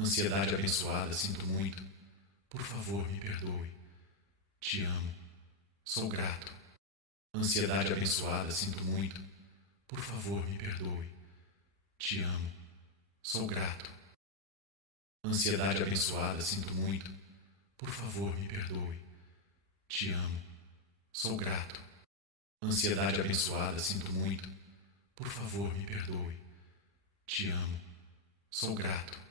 Ansiedade abençoada, sinto muito. Por favor, me perdoe. Te amo. Sou grato. Ansiedade abençoada, sinto muito. Por favor, me perdoe. Te amo. Sou grato. Ansiedade abençoada, sinto muito. Por favor, me perdoe. Te amo. Sou grato. Ansiedade abençoada, sinto muito. Por favor, me perdoe. Te amo. Sou grato.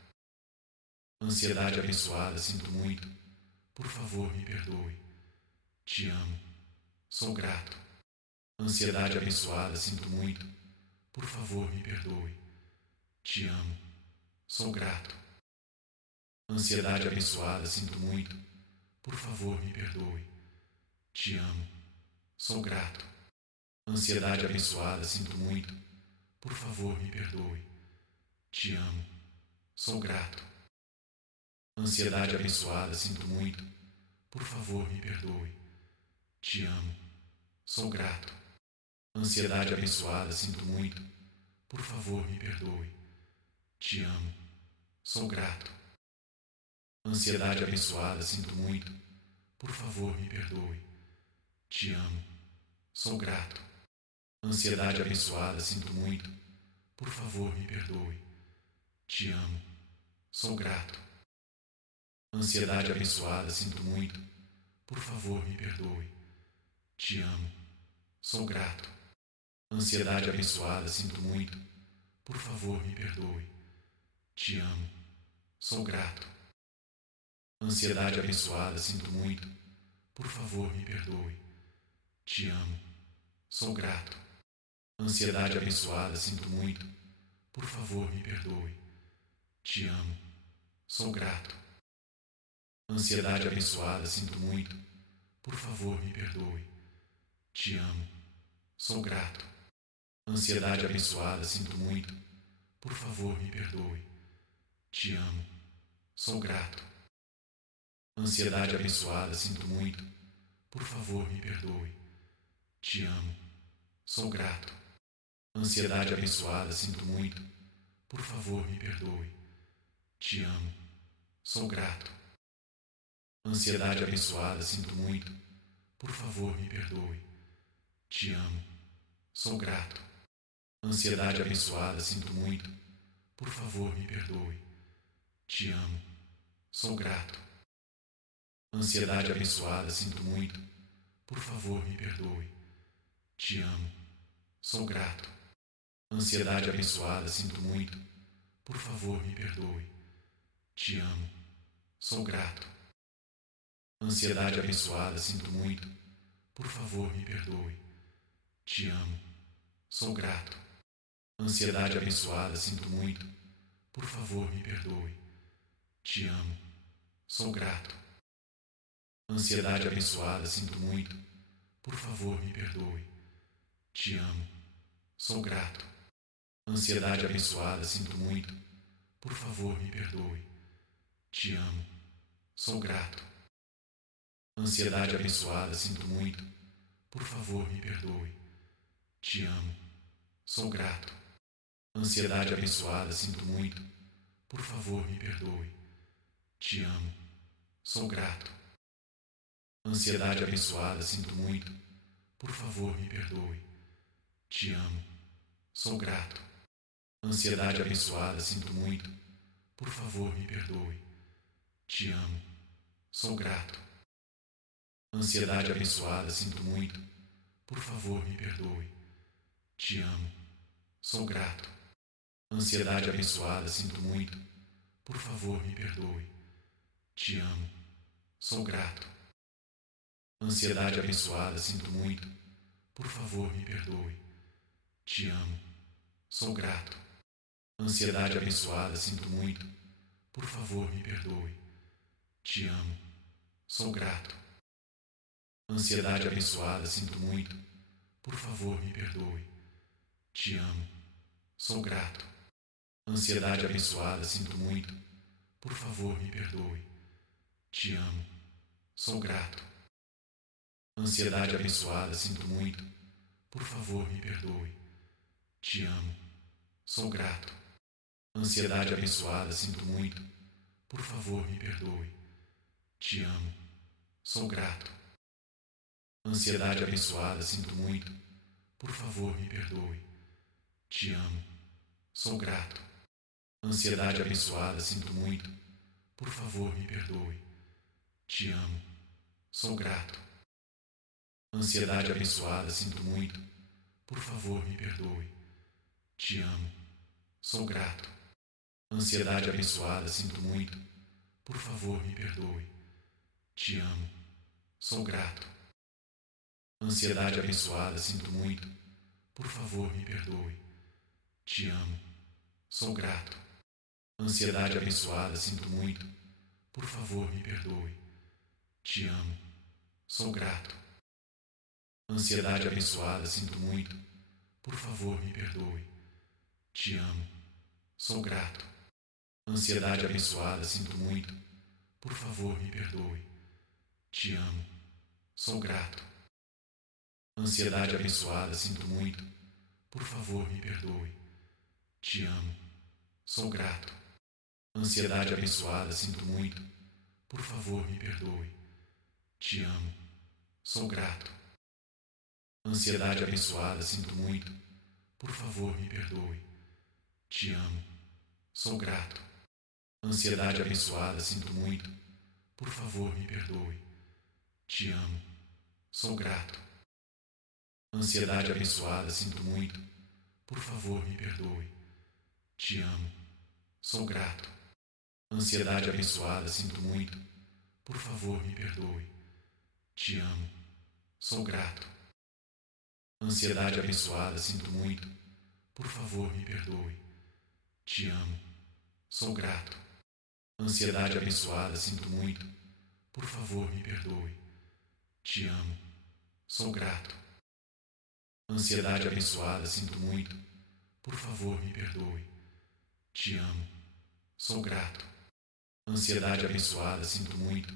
Ansiedade abençoada, sinto muito. Por favor, me perdoe. Te amo. Sou grato. Ansiedade abençoada, sinto muito. Por favor, me perdoe. Te amo. Sou grato. Ansiedade abençoada, sinto muito. Por favor, me perdoe. Te amo. Sou grato. Ansiedade abençoada, sinto muito. Por favor, me perdoe. Te amo. Sou grato. Ansiedade abençoada, sinto muito. Por favor, me perdoe. Te amo. Sou grato. Ansiedade abençoada, sinto muito. Por favor, me perdoe. Te amo. Sou grato. Ansiedade abençoada, sinto muito. Por favor, me perdoe. Te amo. Sou grato. Ansiedade abençoada, sinto muito. Por favor, me perdoe. Te amo. Sou grato. Ansiedade abençoada, sinto muito. Por favor, me perdoe. Te amo. Sou grato. Ansiedade abençoada, sinto muito. Por favor, me perdoe. Te amo. Sou grato. Ansiedade abençoada, sinto muito. Por favor, me perdoe. Te amo. Sou grato. Ansiedade abençoada, sinto muito. Por favor, me perdoe. Te amo. Sou grato. Ansiedade abençoada, sinto muito. Por favor, me perdoe. Te amo. Sou grato. Ansiedade abençoada, sinto muito. Por favor, me perdoe. Te amo. Sou grato. Ansiedade abençoada, sinto muito. Por favor, me perdoe. Te amo. Sou grato. Ansiedade abençoada, sinto muito. Por favor, me perdoe. Te amo. Sou grato. Ansiedade abençoada, sinto muito. Por favor, me perdoe. Te amo. Sou grato. Ansiedade abençoada, sinto muito. Por favor, me perdoe. Te amo. Sou grato. Ansiedade abençoada, sinto muito. Por favor, me perdoe. Te amo. Sou grato. Ansiedade abençoada, sinto muito. Por favor, me perdoe. Te amo. Sou grato. Ansiedade abençoada, sinto muito. Por favor, me perdoe. Te amo. Sou grato. Ansiedade abençoada, sinto muito. Por favor, me perdoe. Te amo. Sou grato. Ansiedade abençoada, sinto muito. Por favor, me perdoe. Te amo. Sou grato. Ansiedade abençoada, sinto muito. Por favor, me perdoe. Te amo. Sou grato. Ansiedade abençoada, sinto muito. Por favor, me perdoe. Te amo. Sou grato. Ansiedade abençoada, sinto muito. Por favor, me perdoe. Te amo. Sou grato. Ansiedade abençoada, sinto muito. Por favor, me perdoe. Te amo. Sou grato. Ansiedade abençoada, sinto muito. Por favor, me perdoe. Te amo. Sou grato. Ansiedade abençoada, sinto muito. Por favor, me perdoe. Te amo. Sou grato. Ansiedade abençoada, sinto muito. Por favor, me perdoe. Te amo. Sou grato. Ansiedade abençoada, sinto muito. Por favor, me perdoe. Te amo. Sou grato. Ansiedade abençoada, sinto muito. Por favor, me perdoe. Te amo. Sou grato. Ansiedade abençoada, sinto muito. Por favor, me perdoe. Te amo. Sou grato. Ansiedade abençoada, sinto muito. Por favor, me perdoe. Te amo. Sou grato. Ansiedade abençoada, sinto muito. Por favor, me perdoe. Te amo. Sou grato. Ansiedade abençoada, sinto muito. Por favor, me perdoe. Te amo. Sou grato. Ansiedade abençoada, sinto muito. Por favor, me perdoe. Te amo. Sou grato. Ansiedade abençoada, sinto muito. Por favor, me perdoe. Te amo. Sou grato. Ansiedade abençoada, sinto muito. Por favor, me perdoe. Te amo. Sou grato. Ansiedade abençoada, sinto muito. Por favor, me perdoe. Te amo. Sou grato. Ansiedade abençoada, sinto muito. Por favor, me perdoe. Te amo. Sou grato. Ansiedade abençoada, sinto muito. Por favor, me perdoe. Te amo. Sou grato. Ansiedade abençoada, sinto muito. Por favor, me perdoe. Te amo. Sou grato. Ansiedade abençoada, sinto muito. Por favor, me perdoe. Te amo. Sou grato. Ansiedade abençoada, sinto muito. Por favor, me perdoe. Te amo. Sou grato. Ansiedade abençoada, sinto muito. Por favor, me perdoe. Te amo. Sou grato. Ansiedade abençoada, sinto muito. Por favor, me perdoe. Te amo. Sou grato. Ansiedade abençoada, sinto muito. Por favor, me perdoe. Te amo. Sou grato. Ansiedade abençoada, sinto muito. Por favor, me perdoe. Te amo. Sou grato. Ansiedade abençoada, sinto muito. Por favor, me perdoe. Te amo. Sou grato. Ansiedade abençoada, sinto muito. Por favor, me perdoe. Te amo. Sou grato. Ansiedade abençoada, sinto muito. Por favor, me perdoe. Te amo. Sou grato. Ansiedade abençoada, sinto muito. Por favor, me perdoe. Te amo. Sou grato. Ansiedade abençoada, sinto muito.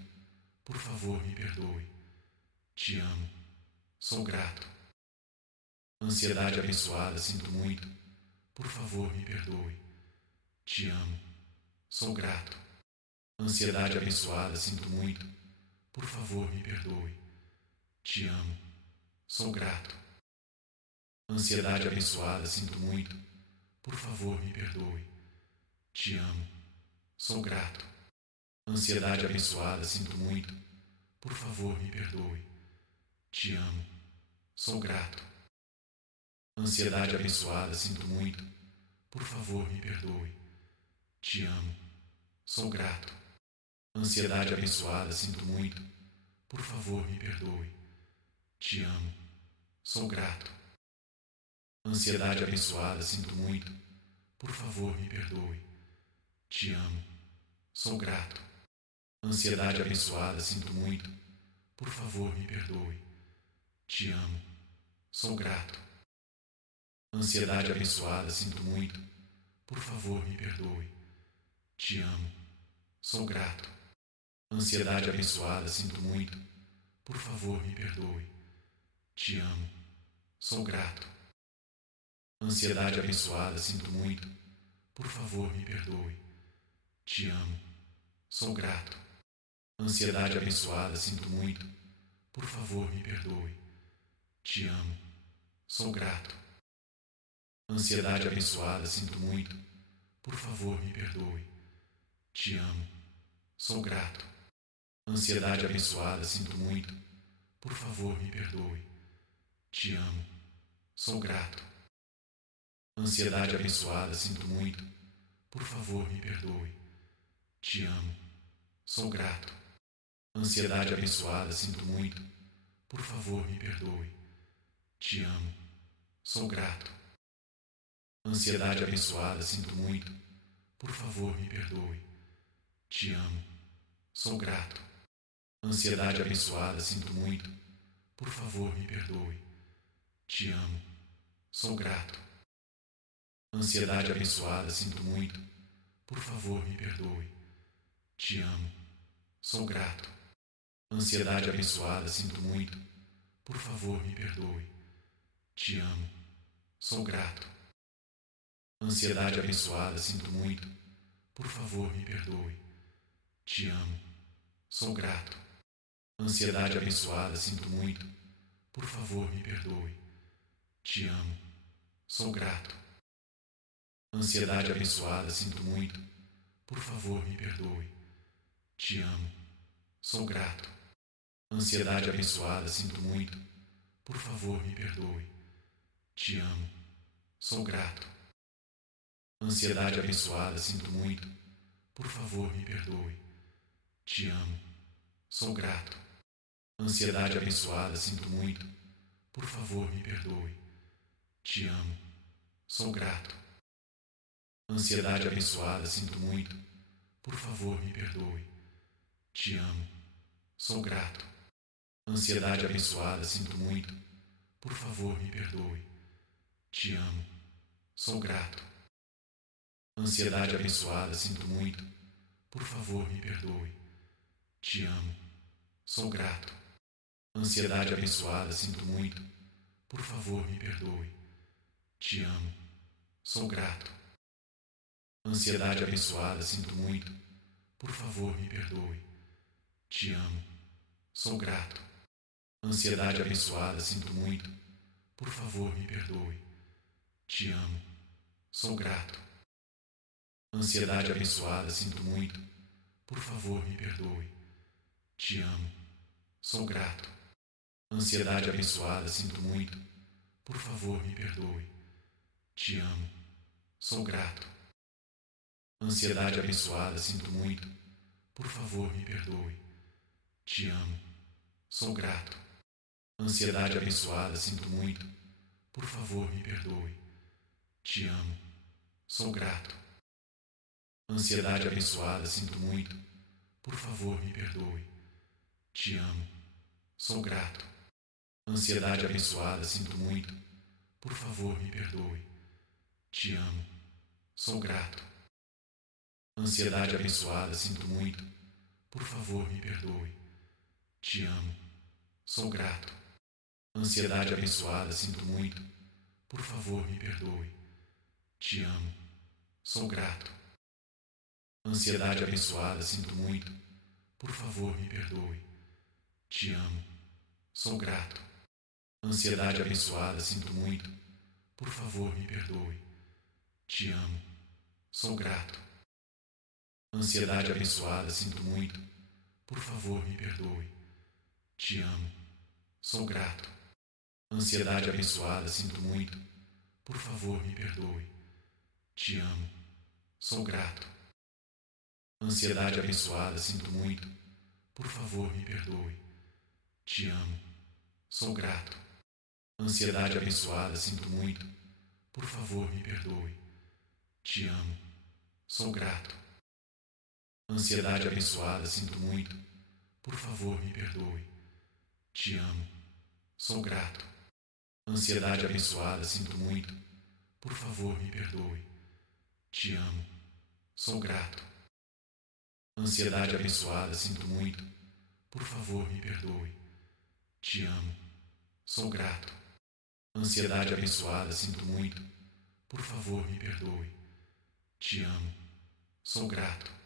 Por favor, me perdoe. Te amo. Sou grato. Ansiedade abençoada, sinto muito. Por favor, me perdoe. Te amo. Sou grato. Ansiedade abençoada, sinto muito. Por favor, me perdoe. Te amo. Sou grato. Ansiedade abençoada, sinto muito. Por favor, me perdoe. Te amo. Sou grato. Ansiedade abençoada, sinto muito. Por favor, me perdoe. Te amo. Sou grato. Ansiedade abençoada, sinto muito. Por favor, me perdoe. Te amo. Sou grato. Ansiedade abençoada, sinto muito. Por favor, me perdoe. Te amo. Sou grato. Ansiedade abençoada, sinto muito. Por favor, me perdoe. Te amo. Sou grato. Ansiedade abençoada, sinto muito. Por favor, me perdoe. Te amo. Sou grato. Ansiedade abençoada, sinto muito. Por favor, me perdoe. Te amo. Sou grato. Ansiedade abençoada, sinto muito. Por favor, me perdoe. Te amo. Sou grato. Ansiedade abençoada, sinto muito. Por favor, me perdoe. Te amo. Sou grato. Ansiedade abençoada, sinto muito. Por favor, me perdoe. Te amo. Sou grato. Ansiedade abençoada, sinto muito. Por favor, me perdoe. Te amo. Sou grato. Ansiedade abençoada, sinto muito. Por favor, me perdoe. Te amo. Sou grato. Ansiedade abençoada, sinto muito. Por favor, me perdoe. Te amo. Sou grato. Ansiedade abençoada, sinto muito. Por favor, me perdoe. Te amo. Sou grato. Ansiedade abençoada, sinto muito. Por favor, me perdoe. Te amo. Sou grato. Ansiedade abençoada, sinto muito. Por favor, me perdoe. Te amo. Sou grato. Ansiedade abençoada, sinto muito. Por favor, me perdoe. Te amo. Sou grato. Ansiedade abençoada, sinto muito. Por favor, me perdoe. Te amo. Sou grato. Ansiedade abençoada, sinto muito. Por favor, me perdoe. Te amo. Sou grato. Ansiedade abençoada, sinto muito. Por favor, me perdoe. Te amo. Sou grato. Ansiedade abençoada, sinto muito. Por favor, me perdoe. Te amo. Sou grato. Ansiedade abençoada, sinto muito. Por favor, me perdoe. Te amo. Sou grato. Ansiedade abençoada, sinto muito. Por favor, me perdoe. Te amo. Sou grato. Ansiedade abençoada, sinto muito. Por favor, me perdoe. Te amo. Sou grato. Ansiedade abençoada, sinto muito. Por favor, me perdoe. Te amo. Sou grato. Ansiedade abençoada, sinto muito. Por favor, me perdoe. Te amo. Sou grato. Ansiedade abençoada, sinto muito. Por favor, me perdoe. Te amo. Sou grato. Ansiedade abençoada, sinto muito. Por favor, me perdoe. Te amo. Sou grato. Ansiedade abençoada, sinto muito. Por favor, me perdoe. Te amo. Sou grato. Ansiedade abençoada, sinto muito. Por favor, me perdoe. Te amo. Sou grato. Ansiedade abençoada, sinto muito. Por favor, me perdoe. Te amo. Sou grato. Ansiedade abençoada, sinto muito. Por favor, me perdoe. Te amo. Sou grato. Ansiedade abençoada, sinto muito. Por favor, me perdoe. Te amo. Sou grato. Ansiedade abençoada, sinto muito. Por favor, me perdoe. Te amo. Sou grato. Ansiedade abençoada, sinto muito. Por favor, me perdoe. Te amo. Sou grato. Ansiedade abençoada, sinto muito. Por favor, me perdoe. Te amo. Sou grato. Ansiedade abençoada, sinto muito. Por favor, me perdoe. Te amo. Sou grato. Ansiedade abençoada, sinto muito. Por favor, me perdoe. Te amo. Sou grato. Ansiedade abençoada, sinto muito. Por favor, me perdoe. Te amo. Sou grato. Ansiedade abençoada, sinto muito. Por favor, me perdoe. Te amo. Sou grato. Ansiedade abençoada, sinto muito. Por favor, me perdoe. Te amo. Sou grato. Ansiedade abençoada, sinto muito. Por favor, me perdoe. Te amo. Sou grato. Ansiedade abençoada, sinto muito. Por favor, me perdoe. Te amo. Sou grato. Ansiedade abençoada, sinto muito. Por favor, me perdoe. Te amo. Sou grato. Ansiedade abençoada, sinto muito. Por favor, me perdoe. Te amo. Sou grato. Ansiedade abençoada, sinto muito. Por favor, me perdoe. Te amo. Sou grato. Ansiedade abençoada, sinto muito. Por favor, me perdoe. Te amo. Sou grato. Ansiedade abençoada, sinto muito. Por favor, me perdoe. Te amo. Sou grato.